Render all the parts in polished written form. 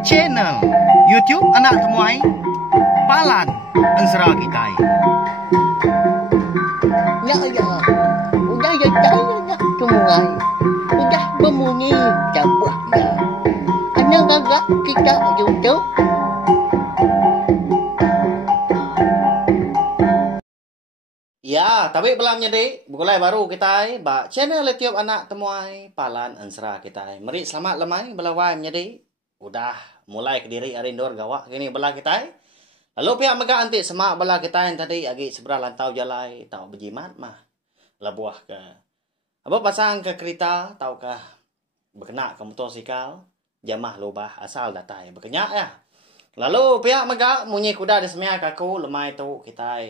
Channel YouTube anak temuai Palan Ansra kita. Ya ya, udah ya ya temuai, udah berbunyi cabutnya. Anak gagak kita YouTube. Ya, tapi belum jadi. Mulai baru kita ba channel YouTube anak temuai Palan Ansra kita. Mari selamat lemai belawai jadi. Udah mulai ke diri arindor gawak gini belah kita. Lalu pihak mega anti semak belah kita yang tadi agi seberang lantau jalai tau berjimat mah. Labuah ke. Apa pasang ke kereta tau kah berkena ke motosikal jamah lubah asal datai berkenyak ya. Lalu pihak mega munyi kuda di semia kaku lemai tu kita.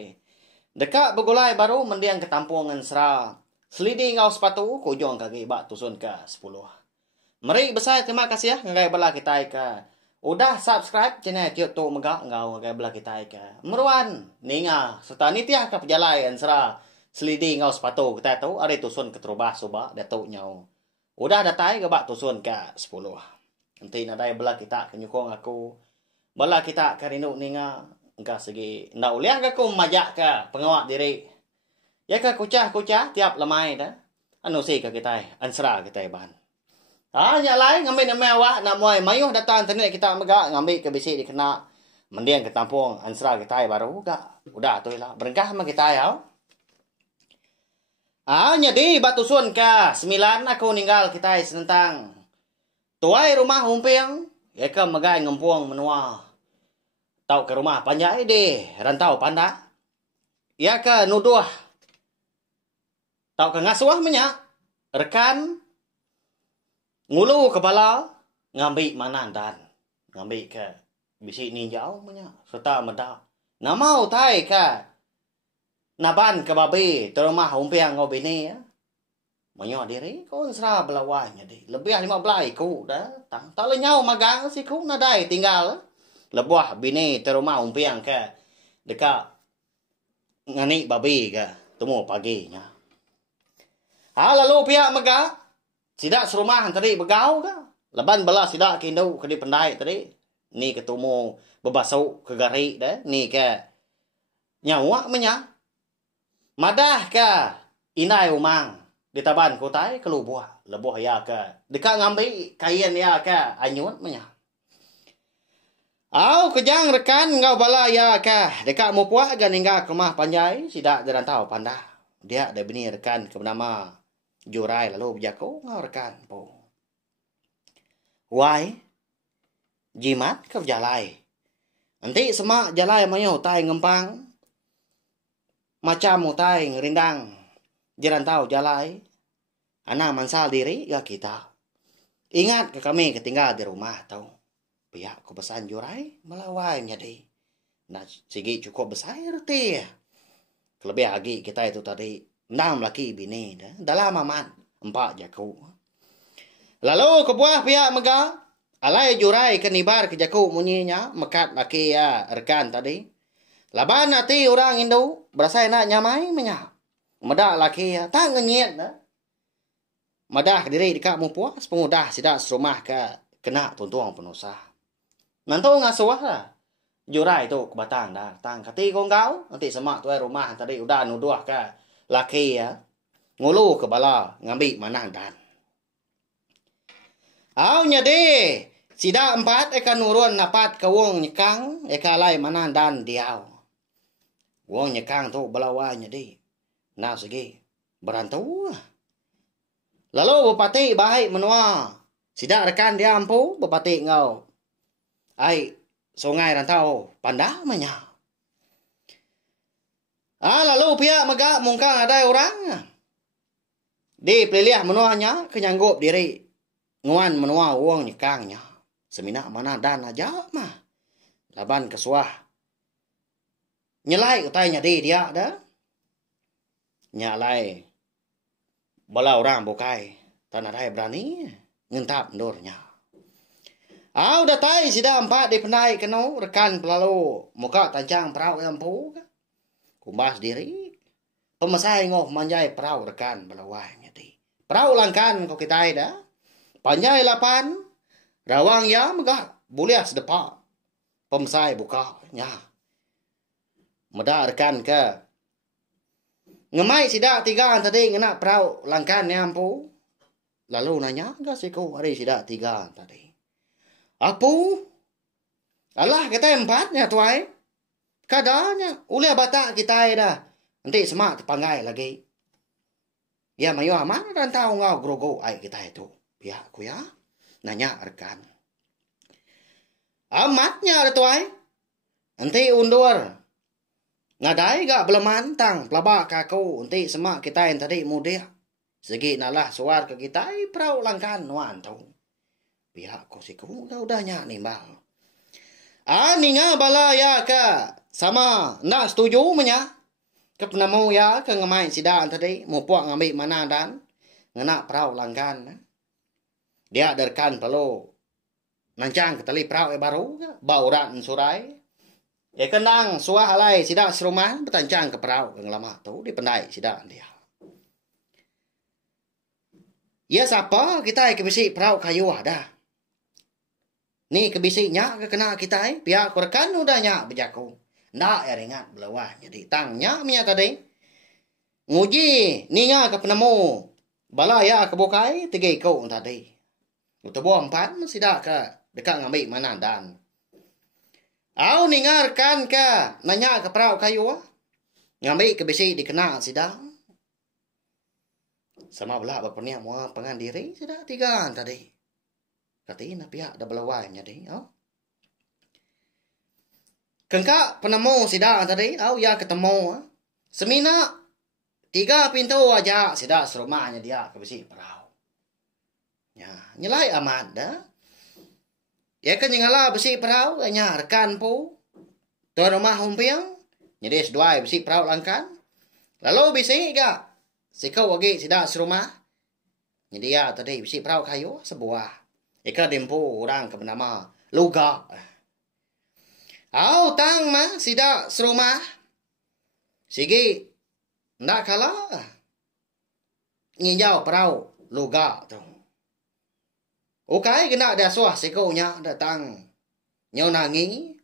Dekat begulai baru mendiang ketampungan sera. Selidi ngau sepatu kujong kaki bak tusun ke 10. Mari besar terima kasih ya ngagai belah kita ke. Udah subscribe channel YouTube megak ngau ngagai belah kita ke. Meruan ninga serta nitiah ke perjalanan sera. Selidi ngau sepatu kita tahu ada tusun ke terubah subak datuk nyau. Udah datai ke bak tusun ke 10. Nanti nadai belah kita kenyukong aku. Belah kita karinuk ninga engkau segi ndak uliah ke ku majak ke pengawak diri. Ya ke kucah-kucah tiap lemai dah. Anu si ke kita ansra kita ban. Nya lain ngambil nama awak nak muai mayuh datang internet kita megak ngambil ke bisi dikena mendiang ke tampung ansra kita baru gak. Udah tu lah berengkah mah kita ya. Jadi batu sun ke 9 aku ninggal kita senentang. Tuai rumah humpiang ya ke megai ngempuang menua. Tau ke rumah panjai deh, rantau panda. Ya ke nuduh. Tau ke ngasuah menyak. Rekan. Ngulu kepala. Ngambil mana dan. Ngambil ke bisi ninjau menyak. Serta medak. Namau tai ke. Naban ke babi. Terumah umpiang ngau bini ya. Menyak diri. Kau serah belawanya deh. Lebih 15 ku dah. Tak lenyau magang si ku nadai tinggal. Lebuah bini terumah umpiang ke dekat ngani babi ke temu paginya. Lalu pihak mega sidak serumah tadi begau ke leban belah sidak kindu ke di pendai tadi ni ketemu bebasau ke gari dah ni ke nyawa menya madah ke inai umang di taban kotai ke lubuah lebuah ya ke dekat ngambil kain ya ke anyut menya. Kejang rekan ngau bala ya kah. Dekat mu puak gan hingga ke rumah panjai. Sidak dirantau panda. Dia ada bini rekan ke bernama Jurai lalu berjaku ngau rekan. Wai. Jimat ke berjalai. Nanti semak jalai mayu tai ngempang. Macam mutai ngerindang. Dirantau jalai. Anak mansal diri ya kita. Ingat ke kami ketinggal di rumah tau. Pihak ku pesan Jurai melawainya deh. Nah, segi cukup besar reti ya. Kelebih lagi kita itu tadi 6 laki bini dah. Dalam amat 4 jaku. Lalu kebuah pihak mega. Alai Jurai kenibar ke jaku munyinya. Mekat laki ya rekan tadi. Laban nanti orang Indo. Berasa nak nyamai menyak. Medak laki ya. Tak ngenyet dah. Madah diri dekat mu puas. Pengudah sidak serumah ke. Kena tuntuang penusah. Nanti ngasuh lah. Jurai tu kebatang dah. Tang kati kong kau. Nanti semak tuai rumah tadi udah nuduh ke laki ya. Ngulu ke bala. Ngambil mana dan. Nyadi. Sida 4 eka nurun napat ke wong nyekang. Eka lai mana dan diau. Wong nyekang tu balawa nyadi. Nah segi. Berantu. Lalu bupati baik menua. Sida rekan dia ampu. Bupati ngau. Sungai rantau panda menya. Lalu pihak mega mungkang ada orang. Dipilih menuanya kenyanggup diri. Nguan menua uang nyekangnya. Semina mana dan aja mah. Laban kesuah. Nyelai utainya dia dah. Nyalai. Bala orang bukai. Tanah daya berani. Ngentap ndurnya. Udah tai sida 4 di pendai keno rekan pelalu muka tancang perahu lampu kumbas diri pemesai ngoh manjai perahu rekan belawai ngati perahu langkan ko kita ida panjai 8 Rawang ya megah boleh sedepa. Pemsai buka nya. Medarkan ke. Ngemai sidak tiga tadi ngena perau langkan nyampu. Lalu nanya enggak siku hari sidak tiga tadi. Apu? Alah kita empatnya tuai. Kadanya ulah batak kita dah. Nanti semak terpanggai lagi. Ya mayu aman dan tahu ngau grogo ai kita itu. Ya aku ya. Nanya rekan. Amatnya ada tuai. Nanti undur. Ngadai gak belum mantang. Pelabak kaku. Nanti semak kita yang tadi mudah. Segi nalah suar ke kita. Perau langkan nuan tu. Pihak ko siku udahnya nimbal. Ninga bala ya ka. Sama nak setuju menya. Kepenamu ya ke ngemai sidaan tadi. Mupuak ngambil mana dan. Ngena perau langkan. Dia derkan perlu. Nancang ketali perau baru. Bauran surai. Ya kenang suah alai sidak serumah bertancang ke perau yang lama tu di pendai sidak dia. Ya siapa kita kebisi perau kayu ada. Ni kebisiknya ke kena kita pihak korkan udahnya berjaku. Ndak ya ringat belawah jadi tangnya minyak tadi. Nguji ninga ke penemu. Bala ya kebukai tiga kau tadi. Utabuah empat sidak ke dekat ngambil mana dan. Au ningarkan ke nanya ke perau kayu ngambil ke besi dikena sidang sama belah berpernia mua pengan diri sudah tiga tadi katina pihak dah belawai jadi kengkak penemu sidang tadi au ya ketemu semina tiga pintu aja sidang serumahnya dia ke besi perau ya nyelai amat dah. Ya kan nyala besi perau nya rekan pu. Tu rumah humpiang. Jadi seduai besi perau langkan. Lalu besi gak. Sikau lagi sidak serumah. Jadi ya tadi besi perau kayu sebuah. Ika dempu orang ke bernama Luga. Au tang mah sidak serumah. Sigi ndak kalah. Nginjau perau Luga tu. Ukai kena ada suah sikonya datang. Nyo nangi.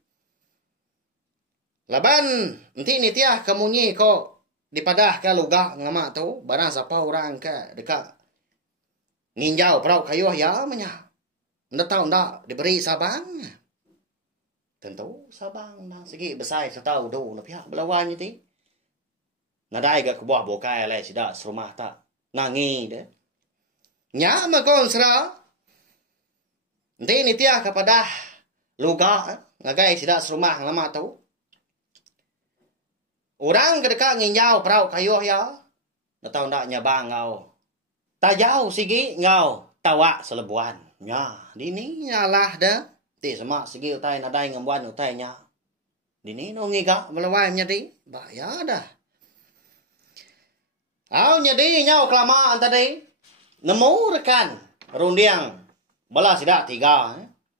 Laban nanti ni tiah kamunyi kok dipadah ke luga ngama tu barang siapa orang ke dekat nginjau perau kayu ya menya. Ndak tahu ndak diberi sabang. Tentu sabang dah segi besar setau do na pihak belawan ti. Nadai ke buah bokai le sidak serumah tak. Nangi de. Nya ma kon sera. Nanti ni tiah kepada luga ngagai sidak serumah lama tu. Orang kedekat nginjau perau kayu ya. Natau ndak nyabang ngau. Tak jauh sigi ngau tawa selebuan. Nya, dini nyalah dah. Ti semak sigi utai nadai ngembuan utai nya. Dini no ngiga melawai nyadi. Ba ya dah. Au nyadi nyau kelamaan tadi. Nemu rekan rundiang. Bala sidak tiga.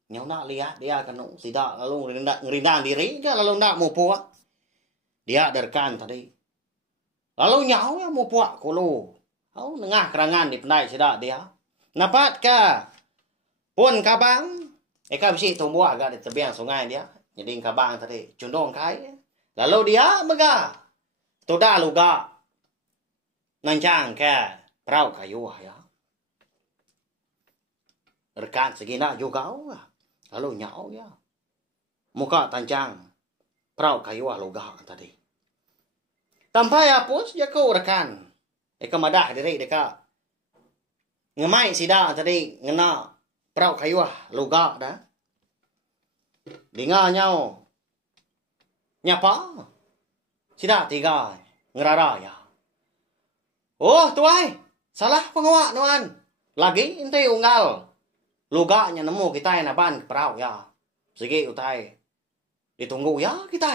Nyau nak lihat dia kanu sidak lalu ngerindang diri je lalu nak mau puak. Dia derkan tadi. Lalu nyau yang mau puak kulu. Au nengah kerangan di pendai sidak dia. Napat ka pun kabang. Eka bisi tumbuh agak di tebiang sungai dia. Jadi kabang tadi cundong kai. Lalu dia megah. Toda luga. Nancang ke perau kayu ya. Rekan segina juga lalu nyau ya. Muka tancang. Perau kayu luga tadi. Tanpa ya pus ya kau rekan. Eka madah diri deka. Ngemai sida tadi ngena perau kayu luga dah. Dengar nyau. Nyapa? Sida tiga ngerara ya. Oh tuai. Salah pengawak nuan. Lagi inti unggal. Luga nya nemu kita yang naban ke perau ya. Segi utai. Ditunggu ya kita.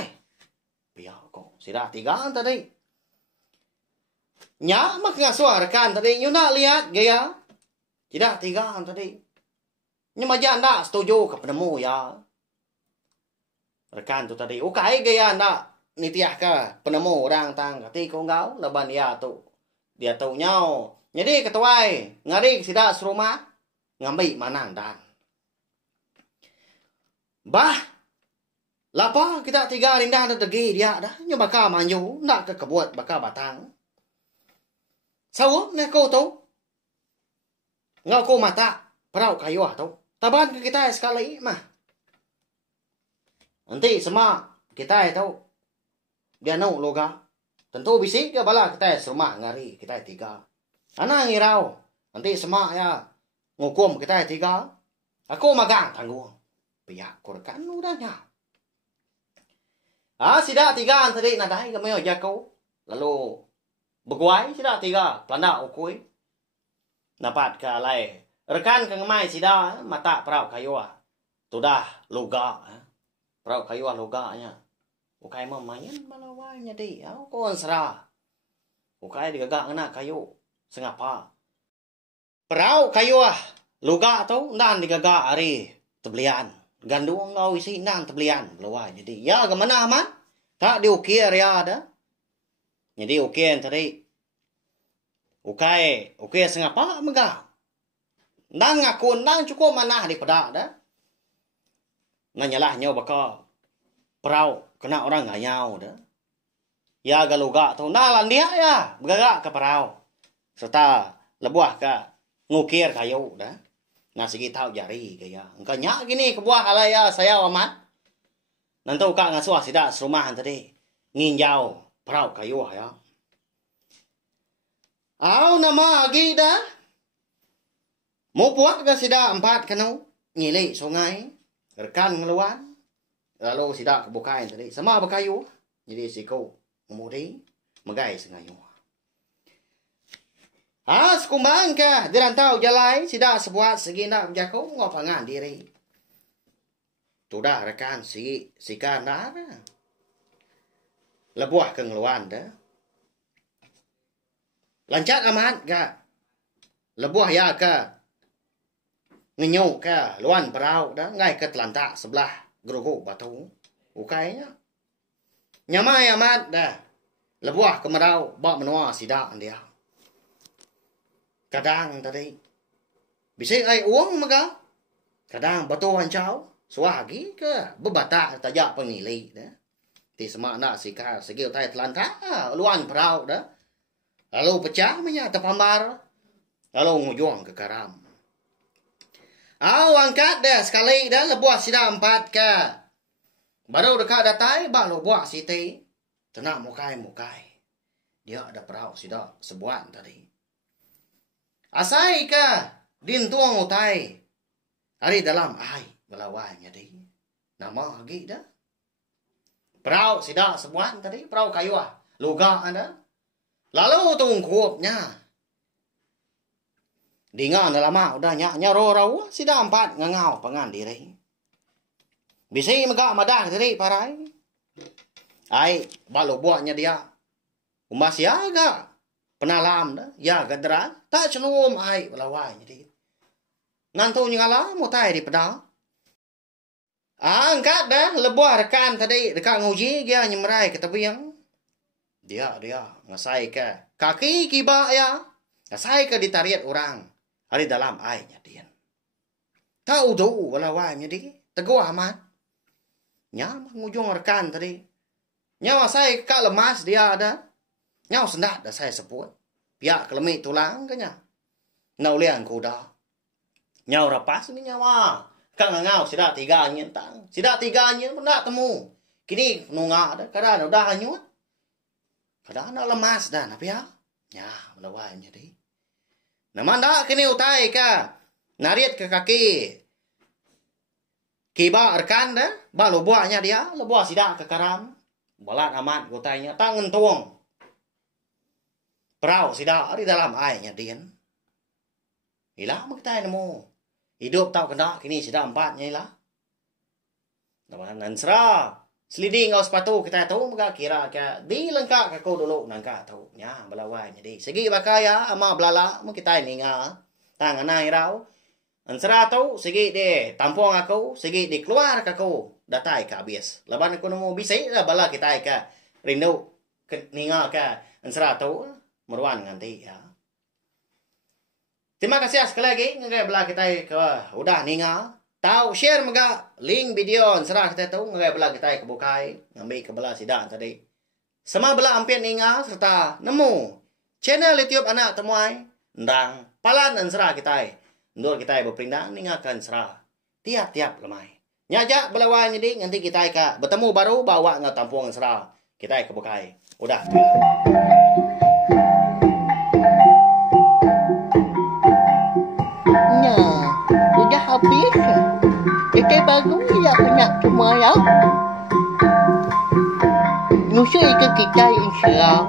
Biar kok. Sida tiga tadi. Nya mak ngasuh rekan tadi. You nak lihat gaya. Sida tiga tadi. Nya maja anda setuju ke penemu ya. Rekan tu tadi. Ukai gaya anda. Nitiah ke penemu orang tang. Kati kau ngau. Laban dia tu. Dia tu nyau. Jadi ketuai. Ngarik sida serumah. Ngambil manang dan. Bah, lapa kita tiga rindah na degi dia dah. Nyo baka manyo nak ke kebuat baka batang. Sao na ko to? Ngau ko mata perau kayu to. Taban ke kita sekali mah. Nanti semak kita itu dia nau loga. Tentu bisik ke bala kita semak ngari kita tiga. Ana ngirau. Nanti semak ya ngukum kita tiga. Aku magang tanggung. Pihak korkan udahnya. Sida tiga tadi nadai kami aja kau. Lalu beguai sida tiga pelanda ukui. Dapat ke alai. Rekan ke ngemai sida mata perau kayu. Tudah loga. Perau kayu loganya. Ukai memain malawanya di. Kau serah. Ukai digagak ngena kayu. Sengapa. Perau kayu loga tu dan digagak hari tebelian. Ganduang ngau isi nang tebelian belawai. Jadi ya kemana aman? Tak diukir ya ada. Jadi ukir tadi. Ukai sengapa megah. Nang ngakun nang cukup mana di pedak dah. Nanyalah nyaw baka perau kena orang nganyau dah. Ya galoga tu nalan dia ya bergerak ke perau. Serta lebuah ke ngukir kayu dah. Nah segi tahu jari kaya. Engkau nyak gini kebuah halaya saya amat. Nanti kak ngasuh sida serumahan tadi. Nginjau perau kayu ya. Nama lagi dah. Mau buat ke sida 4 kanau. Ngilai sungai. Rekan ngeluan. Lalu sida kebukain tadi. Sama berkayu. Jadi siku memudi. Megai sengayu. Sekumbang ke dirantau jalai sida sebuat segi nak menjaku ngopangan diri. Tudah rekan sikan dah. Lebuah ke ngeluan dah. Lancat amat ke. Lebuah ya ke. Ngenyuk ke luan perau dah. Ngai ke telantak sebelah geruguk batu. Ukainya. Nyamai amat dah. Lebuah ke merau. Bawa menua sida dia. Kadang tadi. Bisa ai uang maka. Kadang batu hancau. Suahagi ke. Bebatak tajak pengilih. Ti semak nak sikar. Segil tay telantak. Luan perau dah. Lalu pecah minyak terpambar. Lalu ngujung ke karam. Angkat dah sekali dah. Lebuah sida 4 ke. Baru dekat datai. Baru buat siti. Tenang mukai. Dia ada perau sida sebuan tadi. Asai ke din tuang utai. Hari dalam ai belawainya di. Nama lagi dah. Perau sida sebuan tadi. Perau kayu loga ada. Lalu tungkupnya. Dingan lama udah nyaro rau sida 4 ngangau pangan diri. Bisi megak madah tadi parai. Ai balu buatnya dia. Umas ya agak. Penalam dah. Ya gadra. Tak cenum ai belawai jadi. Nantu nyala mutai di pedang. Angkat dah lebuah rekan tadi dekat nguji dia nyemrai ke tebiang. Dia ngasai ke kaki kiba ya. Ngasai ke ditariat orang. Hari dalam ai nyadian. Tahu tu belawai jadi. Teguh amat. Nyam ngujung rekan tadi. Nyawa saya kak lemas dia ada. Nyawa sendat dah saya sebut. Pihak kelemik tulang ke nya. Nau liang kuda. Nyawa rapas ni nyawa. Kak ngau sida 3 nyen tang. Sida 3 nyen pun tak temu. Kini nunga ada. Kadang dah hanyut. Kadang nak lemas dah. Napi ya? Ya, melawai jadi. Nama dah kini utai ka. Nariat ke kaki. Kiba rekan dah. Ba lubuahnya dia. Lubuah sida ke karam. Balat amat gotainya. Tangan tuang. Perau sida di dalam airnya dia. Ilah kita nemu. Hidup tau kena kini sida 4 nya ilah. Naman serah. Seliding ngau sepatu kita tahu maka kira ke di lengkap ke kau dulu nangka tahu nya belawai jadi. Segi bakaya ama belala mu kita ini nga. Tangan nai rau. Ansera tahu segi de tampung aku, segi di keluar ke aku. Datai ke habis. Laban aku nemu bisa lah bala kita ke rindu ke ninga ke ansera tahu. Meruan nganti ya. Terima kasih sekali lagi ngai bela kita ke udah ninga Tahu share mga link video serah kita tu ngagai bala kita kebukai ngambil ke bala sidang tadi. Sama bala ampian inga serta nemu channel YouTube anak temuai ndang palan dan serah kita. Ndur kita berpindah ningakan serah tiap-tiap lemai. Nyajak bala wai jadi nanti kita ka bertemu baru bawa ngah tampung serah kita kebukai. Udah. Nah, udah habis. Kita baru ya anak semua ya. Nusa itu kita insya